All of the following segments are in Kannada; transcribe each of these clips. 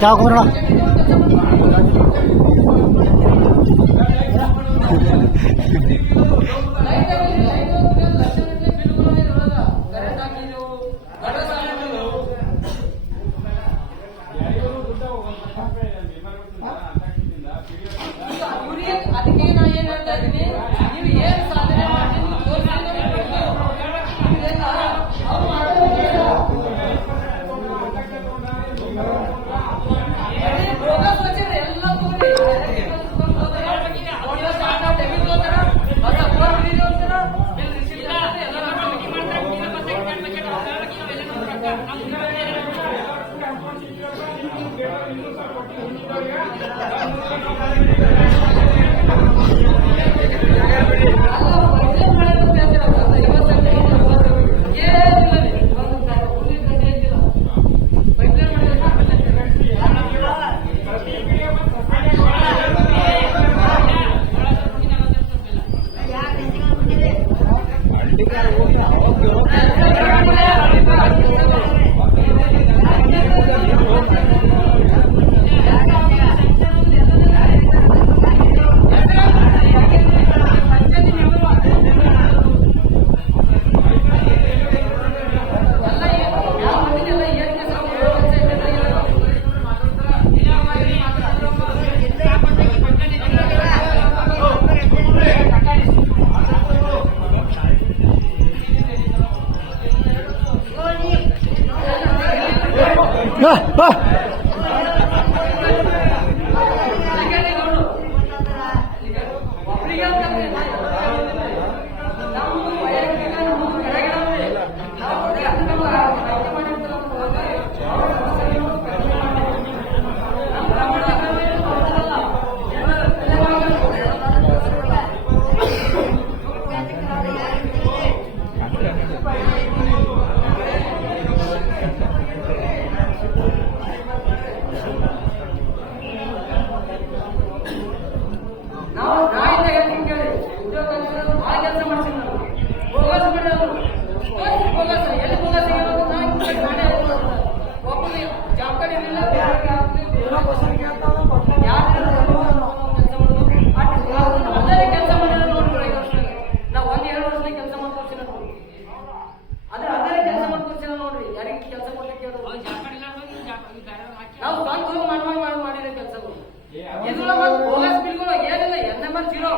ಚಾಕೋರ ಅದಕ್ಕೆ ನಾ ಏನ್ ಹೇಳ್ತಾ ಇದ್ದೀನಿ, ನೀವು ಏನ್ ಸಾಧನೆ ಮಾಡಿ ನಾವು ಬಂದು ಮಾಡಿರೋ ಕೆಲಸಗಳು ಎದುರು ಬೋಗಸ್ ಬಿಲ್ಗಳು ಏನಿಲ್ಲ NMR 0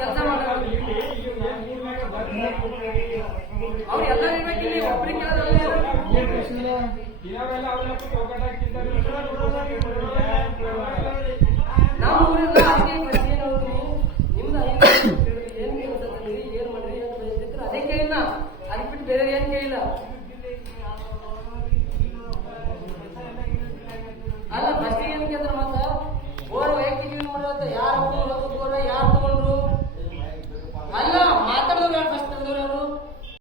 ಕೆಲಸ ಮಾಡೋದು ಅವ್ರು ಎಲ್ಲ ಇರ್ಬೇಕಿಲ್ಲ, ಒಬ್ಬರಿಗೆ ನಮ್ಮ ಊರಿಂದ ಹಾಗೆ ನಿಮ್ದು ಏನ್ ಕೆಲಸ ಏನ್ ಮಾಡ್ರಿ ಏನ್ ಅದಕ್ಕೆ ಇಲ್ಲ, ಅದಕ್ಕೆ ಬಿಟ್ಟು ಬೇರೆ ಏನ್ ಕೇಳಿಲ್ಲ.